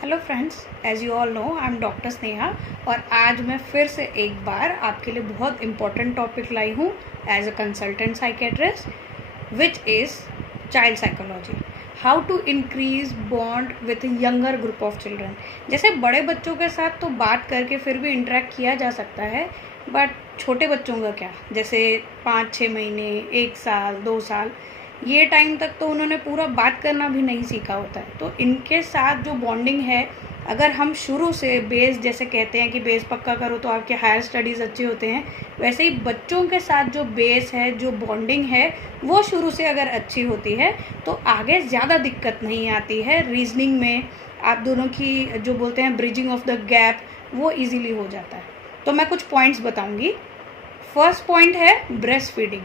Hello friends, as you all know I am doctor Sneha और आज मैं फिर से एक बार आपके लिए बहुत इम्पॉर्टेंट टॉपिक लाई हूँ as a consultant psychiatrist which is child psychology, how to increase bond with younger group of children. जैसे बड़े बच्चों के साथ तो बात करके फिर भी इंटरेक्ट किया जा सकता है, बट छोटे बच्चों का क्या, जैसे 5-6 महीने, 1 साल, 2 साल, ये टाइम तक तो उन्होंने पूरा बात करना भी नहीं सीखा होता है। तो इनके साथ जो बॉन्डिंग है, अगर हम शुरू से बेस, जैसे कहते हैं कि बेस पक्का करो तो आपके हायर स्टडीज़ अच्छे होते हैं, वैसे ही बच्चों के साथ जो बेस है, जो बॉन्डिंग है, वो शुरू से अगर अच्छी होती है तो आगे ज़्यादा दिक्कत नहीं आती है। रीजनिंग में आप दोनों की जो बोलते हैं ब्रिजिंग ऑफ द गैप, वो ईजिली हो जाता है। तो मैं कुछ पॉइंट्स बताऊँगी। फर्स्ट पॉइंट है ब्रेस्ट फीडिंग।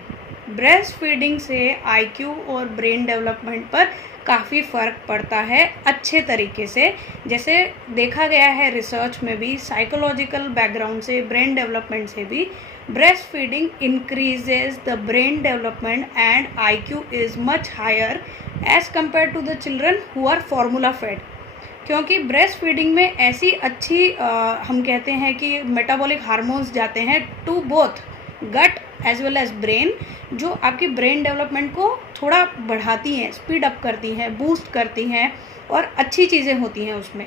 ब्रेस्ट फीडिंग से आईक्यू और ब्रेन डेवलपमेंट पर काफ़ी फ़र्क पड़ता है अच्छे तरीके से। जैसे देखा गया है रिसर्च में भी, साइकोलॉजिकल बैकग्राउंड से, ब्रेन डेवलपमेंट से भी, breast feeding increases the brain development and IQ is much higher as compare to the children who are formula fed. क्योंकि ब्रेस्ट फीडिंग में ऐसी अच्छी हम कहते हैं कि मेटाबॉलिक हार्मोन्स जाते हैं to both gut as well as brain, जो आपकी ब्रेन डेवलपमेंट को थोड़ा बढ़ाती हैं, स्पीड अप करती हैं, बूस्ट करती हैं और अच्छी चीज़ें होती हैं उसमें।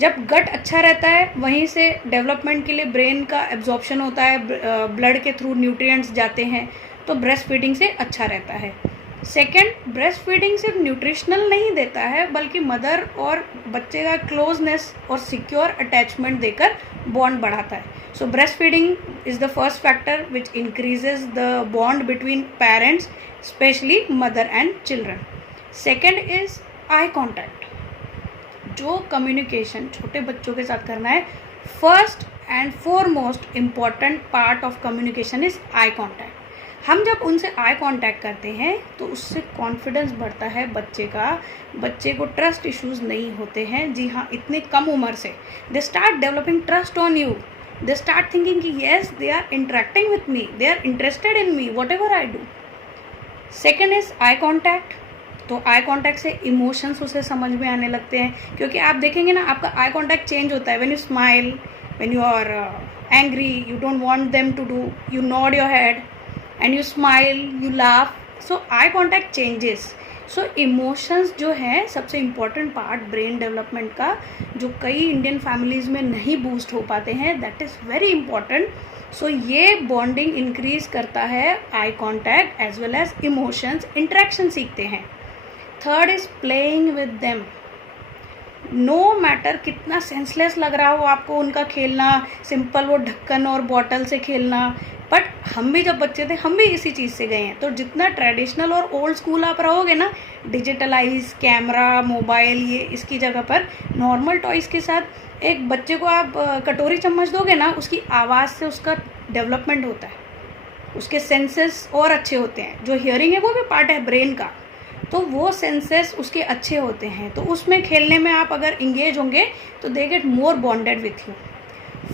जब गट अच्छा रहता है, वहीं से डेवलपमेंट के लिए ब्रेन का एब्जॉर्प्शन होता है, ब्लड के थ्रू न्यूट्रिएंट्स जाते हैं, तो ब्रेस्ट फीडिंग से अच्छा रहता है। सेकेंड, ब्रेस्ट फीडिंग सिर्फ न्यूट्रिशनल नहीं देता है, बल्कि मदर और बच्चे का क्लोजनेस और सिक्योर अटैचमेंट देकर बॉन्ड बढ़ाता है। सो breast feeding is the first factor which increases the bond between parents, specially mother and children. Second is eye contact. जो कम्युनिकेशन छोटे बच्चों के साथ करना है, first and foremost important part of communication is eye contact. हम जब उनसे आई कांटेक्ट करते हैं तो उससे कॉन्फिडेंस बढ़ता है बच्चे का, बच्चे को ट्रस्ट इश्यूज नहीं होते हैं। जी हाँ, इतने कम उम्र से they start developing trust on you, they start thinking कि yes they are interacting with me, they are interested in me, whatever I do. Second is eye contact. तो आई कॉन्टैक्ट से इमोशंस उसे समझ में आने लगते हैं, क्योंकि आप देखेंगे ना, आपका आई कॉन्टैक्ट चेंज होता है when you smile, when you are angry, you don't want them to do, you nod your head and you smile, you laugh, so eye contact changes. So emotions जो है सबसे important part brain development का, जो कई Indian families में नहीं boost हो पाते हैं, that is very important. So ये bonding increase करता है eye contact as well as emotions, interaction सीखते हैं. Third is playing with them. No matter कितना सेंसलेस लग रहा हो आपको उनका खेलना, सिंपल वो ढक्कन और बॉटल से खेलना, बट हम भी जब बच्चे थे हम भी इसी चीज़ से गए हैं। तो जितना ट्रेडिशनल और ओल्ड स्कूल आप रहोगे ना, डिजिटलाइज कैमरा, मोबाइल, ये इसकी जगह पर नॉर्मल टॉयज़ के साथ एक बच्चे को आप कटोरी चम्मच दोगे ना, उसकी आवाज़ से उसका डेवलपमेंट होता है, उसके सेंसेस और अच्छे होते हैं। जो हियरिंग है वो भी पार्ट है ब्रेन का, तो वो सेंसेस उसके अच्छे होते हैं। तो उसमें खेलने में आप अगर इंगेज होंगे तो they get more bonded with you.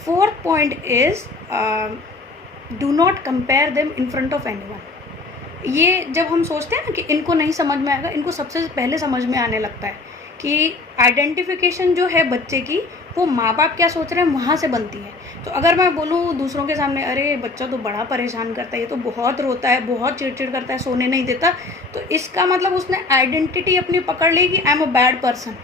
Fourth point is do not compare them in front of anyone. ये जब हम सोचते हैं ना कि इनको नहीं समझ में आएगा, इनको सबसे पहले समझ में आने लगता है कि आइडेंटिफिकेशन जो है बच्चे की, वो माँ बाप क्या सोच रहे हैं वहाँ से बनती है। तो अगर मैं बोलूँ दूसरों के सामने, अरे बच्चा तो बड़ा परेशान करता है, ये तो बहुत रोता है, बहुत चिड़चिड़ करता है, सोने नहीं देता, तो इसका मतलब उसने आइडेंटिटी अपनी पकड़ ली कि I am a bad person,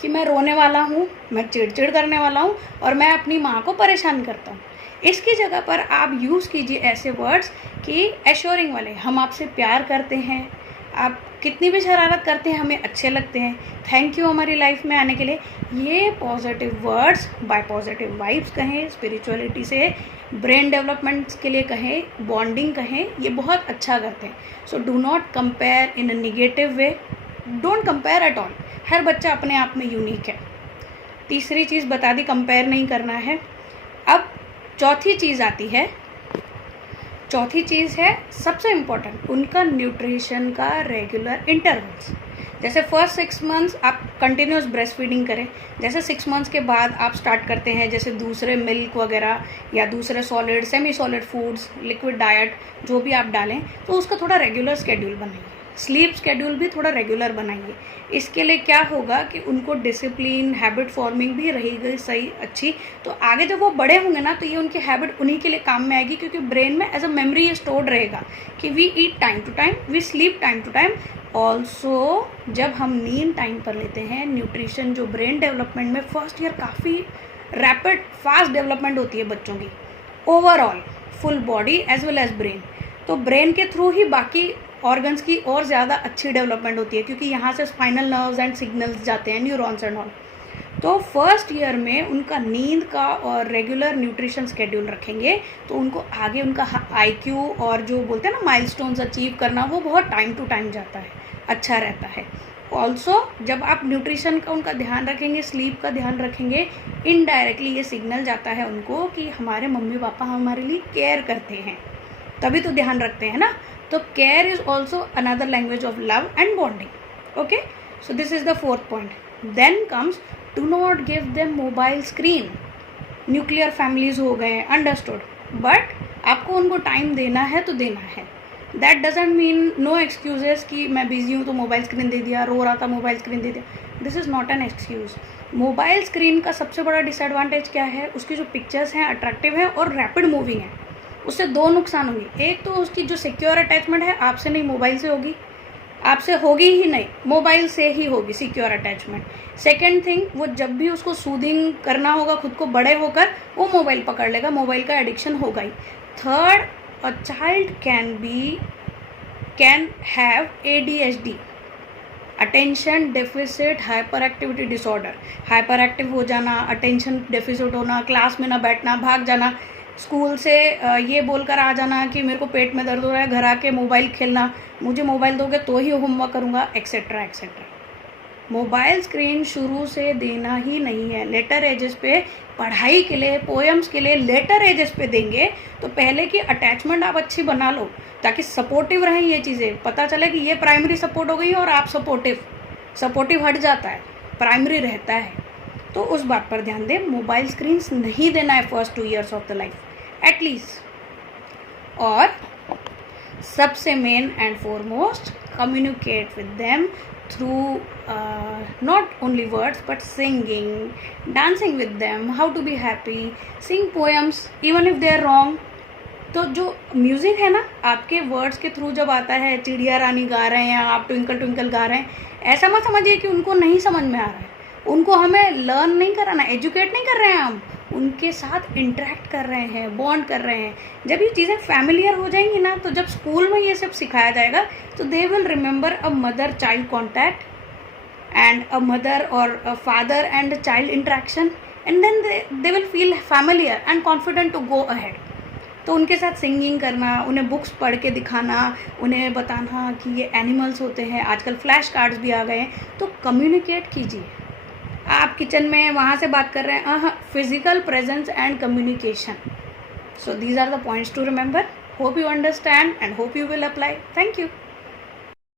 कि मैं रोने वाला हूँ, मैं चिड़चिड़ करने वाला हूँ और मैं अपनी माँ को परेशान करता हूँ। इसकी जगह पर आप यूज़ कीजिए ऐसे वर्ड्स कि एश्योरिंग वाले, हम आपसे प्यार करते हैं, आप कितनी भी शरारत करते हैं हमें अच्छे लगते हैं, थैंक यू हमारी लाइफ में आने के लिए। ये positive words by positive vibes कहें, स्पिरिचुअलिटी से ब्रेन डेवलपमेंट के लिए कहें, बॉन्डिंग कहें, ये बहुत अच्छा करते हैं। So do not compare in a negative way, don't compare at all. हर बच्चा अपने आप में यूनिक है। तीसरी चीज़ बता दी, कंपेयर नहीं करना है। अब चौथी चीज़ आती है, चौथी चीज़ है सबसे इम्पॉर्टेंट, उनका न्यूट्रिशन का रेगुलर इंटरवल्स। जैसे फर्स्ट 6 मंथ्स आप कंटिन्यूस ब्रेस्ट फीडिंग करें, जैसे 6 मंथ्स के बाद आप स्टार्ट करते हैं जैसे दूसरे मिल्क वगैरह या दूसरे solid, semi solid foods, liquid diet जो भी आप डालें, तो उसका थोड़ा रेगुलर स्केड्यूल बनाइए। स्लीप स्केड्यूल भी थोड़ा रेगुलर बनाइए। इसके लिए क्या होगा कि उनको डिसिप्लिन, हैबिट फॉर्मिंग भी रहेगी सही अच्छी, तो आगे जब वो बड़े होंगे ना तो ये उनकी हैबिट उन्हीं के लिए काम में आएगी, क्योंकि ब्रेन में एज अ मेमोरी ये स्टोर्ड रहेगा कि we eat time to time, we sleep time to time. Also जब हम नींद टाइम पर लेते हैं, न्यूट्रिशन जो ब्रेन डेवलपमेंट में फर्स्ट ईयर काफ़ी रैपिड फास्ट डेवलपमेंट होती है बच्चों की, overall full body as well as brain. तो ब्रेन के थ्रू ही बाकी ऑर्गन्स की और ज़्यादा अच्छी डेवलपमेंट होती है, क्योंकि यहाँ से स्पाइनल नर्व्स एंड सिग्नल्स जाते हैं, न्यूरॉन्स एंड ऑल। तो फर्स्ट ईयर में उनका नींद का और रेगुलर न्यूट्रिशन स्केड्यूल रखेंगे तो उनको आगे उनका IQ और जो बोलते हैं ना माइलस्टोन्स अचीव करना, वो बहुत टाइम टू टाइम जाता है, अच्छा रहता है। ऑल्सो जब आप न्यूट्रिशन का उनका ध्यान रखेंगे, स्लीप का ध्यान रखेंगे, इनडायरेक्टली ये सिग्नल जाता है उनको कि हमारे मम्मी पापा हमारे लिए केयर करते हैं, तभी तो ध्यान रखते हैं ना। तो care is also another language of love and bonding. Okay, so this is the fourth point. Then comes do not give them mobile screen. Nuclear families हो गए, अंडरस्टूड, बट आपको उनको टाइम देना है तो देना है। That doesn't mean no excuses कि मैं बिजी हूँ तो मोबाइल स्क्रीन दे दिया, रो रहा था मोबाइल स्क्रीन दे दिया। This is not an excuse. Mobile screen का सबसे बड़ा डिसएडवांटेज क्या है, उसकी जो पिक्चर्स हैं अट्रैक्टिव है और रैपिड मूविंग है। उससे दो नुकसान होंगे, एक तो उसकी जो सिक्योर अटैचमेंट है आपसे नहीं मोबाइल से होगी, आपसे होगी ही नहीं, मोबाइल से ही होगी सिक्योर अटैचमेंट। सेकेंड थिंग, वो जब भी उसको सूदिंग करना होगा खुद को बड़े होकर, वो मोबाइल पकड़ लेगा, मोबाइल का एडिक्शन होगा ही। Third, a child can have ADHD, attention deficit hyper activity disorder. Hyper active हो जाना, अटेंशन डेफिसिट होना, क्लास में ना बैठना, भाग जाना, स्कूल से ये बोलकर आ जाना कि मेरे को पेट में दर्द हो रहा है, घर आके मोबाइल खेलना, मुझे मोबाइल दोगे तो ही होमवर्क करूँगा, एक्सेट्रा एक्सेट्रा। मोबाइल स्क्रीन शुरू से देना ही नहीं है। लेटर एजेस पे पढ़ाई के लिए, पोएम्स के लिए लेटर एजेस पे देंगे तो पहले की अटैचमेंट आप अच्छी बना लो, ताकि सपोर्टिव रहें ये चीज़ें। पता चले कि ये प्राइमरी सपोर्ट हो गई और आप सपोर्टिव हट जाता है, प्राइमरी रहता है। तो उस बात पर ध्यान दें, मोबाइल स्क्रीन्स नहीं देना है first 2 years of the life at least. और सबसे main and foremost, communicate with them through not only words but singing, dancing with them, how to be happy, sing poems even if they are wrong। तो जो music है ना आपके words के through जब आता है, चिड़िया रानी गा रहे हैं आप, ट्विंकल ट्विंकल गा रहे हैं, ऐसा मत समझिए कि उनको नहीं समझ में आ रहा है। उनको हमें लर्न नहीं कराना, एजुकेट नहीं कर रहे हैं, हम उनके साथ इंटरेक्ट कर रहे हैं, बॉन्ड कर रहे हैं। जब ये चीज़ें फैमिलियर हो जाएंगी ना, तो जब स्कूल में ये सब सिखाया जाएगा तो they will remember a mother child contact and a mother और a father and child interaction, and then they will feel familiar and confident to go ahead. तो उनके साथ सिंगिंग करना, उन्हें बुक्स पढ़ के दिखाना, उन्हें बताना कि ये एनिमल्स होते हैं, आजकल फ्लैश कार्ड्स भी आ गए हैं, तो कम्युनिकेट कीजिए। आप किचन में वहाँ से बात कर रहे हैं, physical presence and communication. So these are the points to remember. Hope you understand and hope you will apply. Thank you.